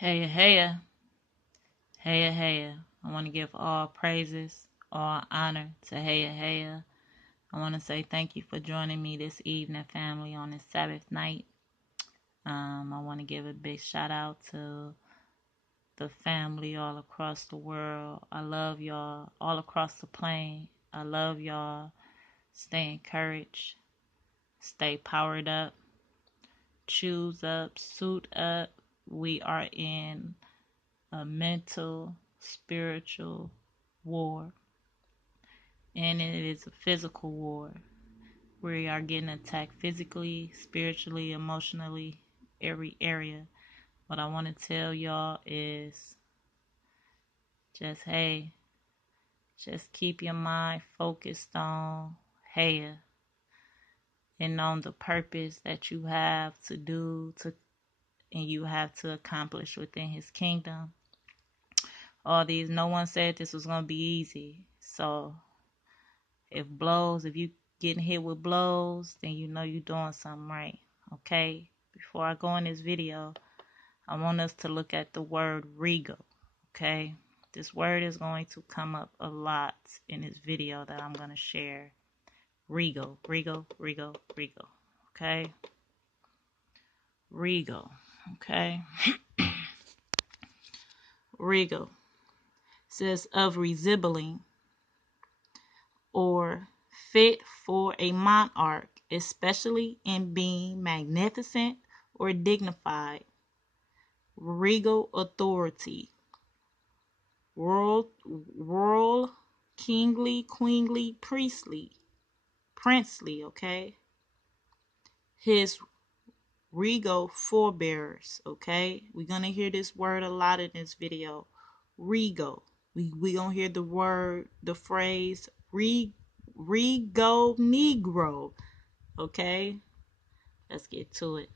Heya, heya, heya, heya. I want to give all praises, all honor to Heya, heya. I want to say thank you for joining me this evening, family, on this Sabbath night. I want to give a big shout out to the family all across the world. I love y'all all across the plane. I love y'all. Stay encouraged. Stay powered up. Choose up. Suit up. We are in a mental, spiritual war, and it is a physical war. We are getting attacked physically, spiritually, emotionally, every area. What I want to tell y'all is just, hey, just keep your mind focused on and on the purpose that you have to do and you have to accomplish within his kingdom. No one said this was going to be easy. So if you getting hit with blows, then you know you're doing something right. Okay? Before I go in this video, I want us to look at the word regal. Okay? This word is going to come up a lot in this video that I'm going to share. Regal, regal, regal, regal. Okay? Regal. Okay? Regal says of resembling or fit for a monarch, especially in being magnificent or dignified. Regal authority. Royal, kingly, queenly, princely, okay? His regal forebears, okay? We're going to hear this word a lot in this video. Regal. We going to hear the phrase regal Negro, okay? Let's get to it.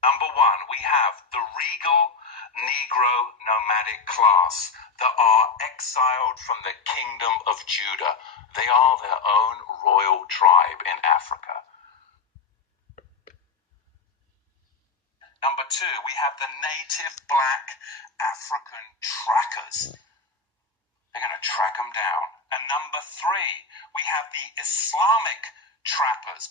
Number one, we have the regal Negro nomadic class that are exiled from the kingdom of Judah. They are their own royal tribe in Africa. Number two, we have the native black African trackers. They're going to track them down. And number three, we have the Islamic trappers.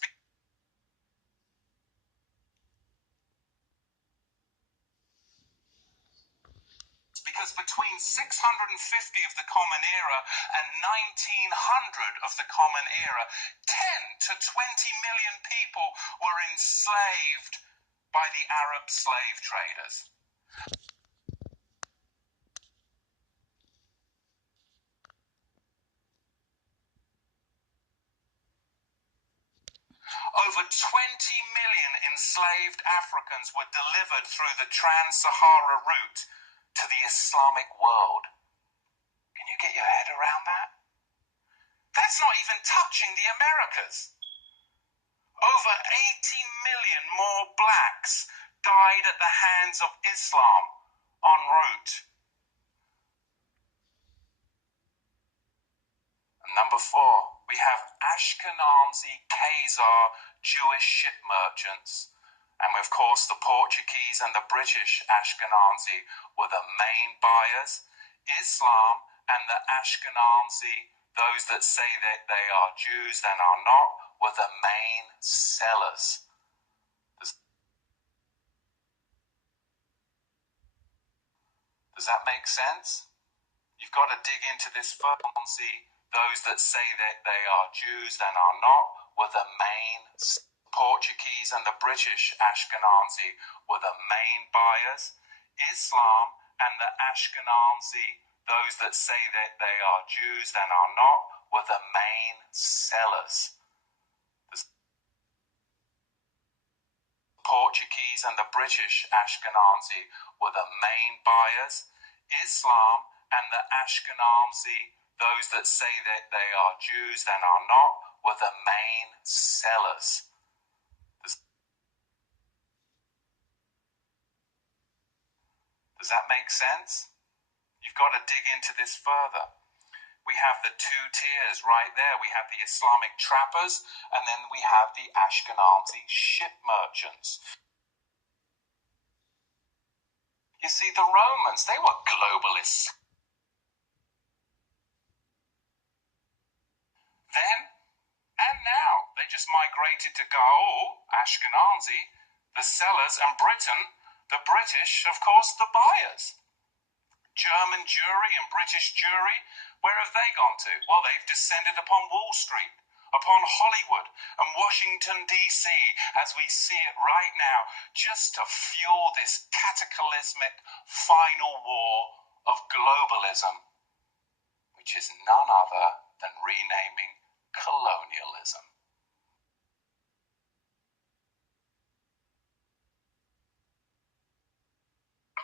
Because between 650 of the Common Era and 1900 of the Common Era, 10 to 20 million people were enslaved by the Arab slave traders. Over 20 million enslaved Africans were delivered through the Trans-Sahara route to the Islamic world. Can you get your head around that? That's not even touching the Americas. Over 80 million more blacks died at the hands of Islam en route. And number four, we have Ashkenazi Khazar Jewish ship merchants. And of course, the Portuguese and the British Ashkenazi were the main buyers. Islam and the Ashkenazi, those that say that they are Jews and are not, were the main sellers. Does that make sense? You've got to dig into this first and see those that say that they are Jews and are not were the main. Portuguese and the British Ashkenazi were the main buyers. Islam and the Ashkenazi, those that say that they are Jews and are not, were the main sellers. Portuguese and the British Ashkenazi were the main buyers. Islam and the Ashkenazi, those that say that they are Jews and are not, were the main sellers. Does that make sense? You've got to dig into this further. We have the two tiers right there. We have the Islamic trappers, and then we have the Ashkenazi ship merchants. You see, the Romans, they were globalists. Then and now, they just migrated to Gaul, Ashkenazi, the sellers, and Britain, the British, of course, the buyers. German Jewry and British Jewry, where have they gone to? Well, they've descended upon Wall Street, upon Hollywood and Washington, D.C., as we see it right now, just to fuel this cataclysmic final war of globalism, which is none other than renaming colonialism.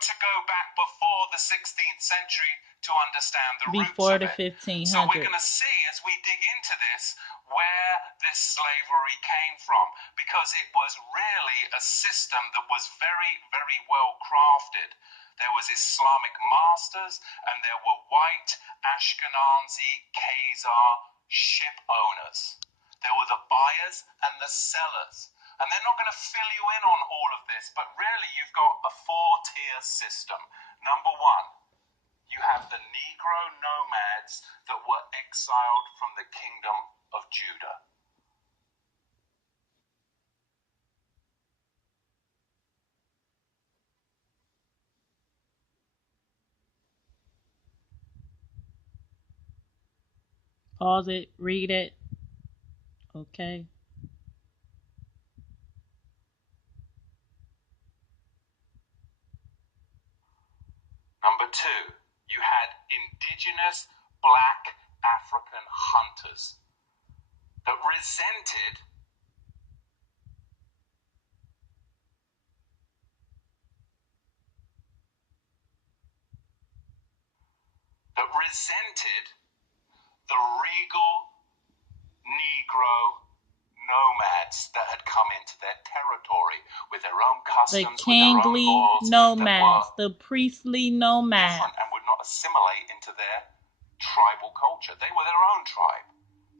To go back before the 16th century to understand the before roots of the it. 1500s. So we're going to see as we dig into this where this slavery came from, because it was really a system that was very, very well crafted. There was Islamic masters and there were white Ashkenazi khazar ship owners. There were the buyers and the sellers. And they're not going to fill you in on all of this, but really you've got a four-tier system. Number one, you have the Negro nomads that were exiled from the kingdom of Judah. Pause it, read it. Okay. Number two, you had indigenous black African hunters that resented the regal Negro nomads that had come into their territory with their own customs, The kingly with their own laws, nomads, the priestly nomads, different and would not assimilate into their tribal culture. They were their own tribe.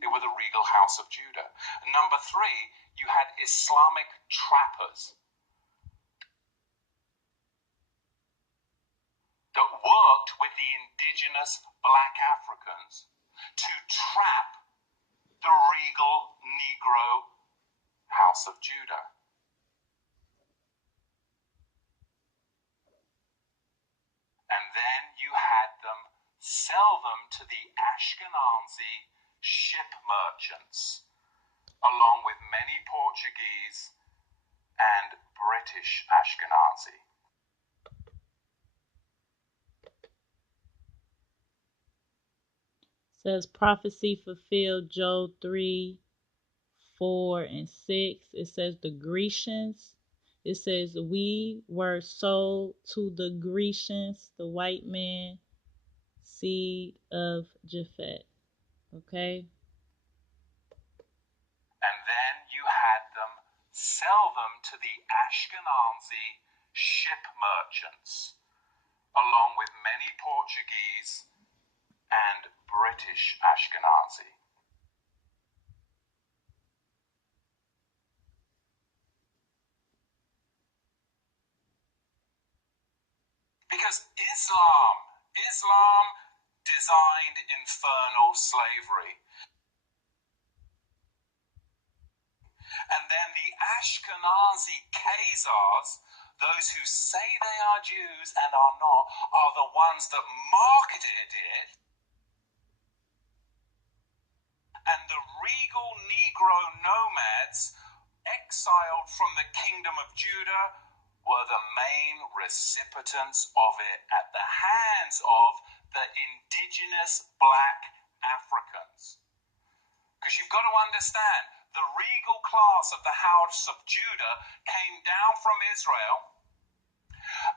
They were the regal house of Judah. And number three, you had Islamic trappers that worked with the indigenous black Africans to trap the regal Negro house of Judah. And then you had them sell them to the Ashkenazi ship merchants, along with many Portuguese and British Ashkenazi. Says prophecy fulfilled, Joel 3, 4, and 6. It says the Grecians. It says we were sold to the Grecians, the white man, seed of Japhet. Okay. And then you had them sell them to the Ashkenazi ship merchants, along with many Portuguese and British Ashkenazi. Because Islam designed infernal slavery. And then the Ashkenazi khazars, those who say they are Jews and are not, are the ones that marketed it. And the regal Negro nomads, exiled from the kingdom of Judah, were the main recipients of it at the hands of the indigenous black Africans. Because you've got to understand, the regal class of the house of Judah came down from Israel,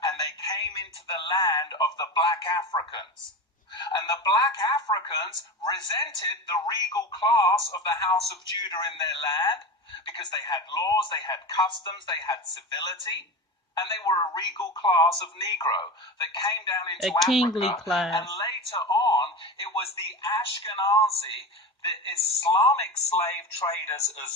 and they came into the land of the black Africans. And the black Africans resented the regal class of the house of Judah in their land, because they had laws, they had customs, they had civility. And they were a regal class of Negro that came down into a kingly Africa. class. And later on, it was the Ashkenazi, the Islamic slave traders as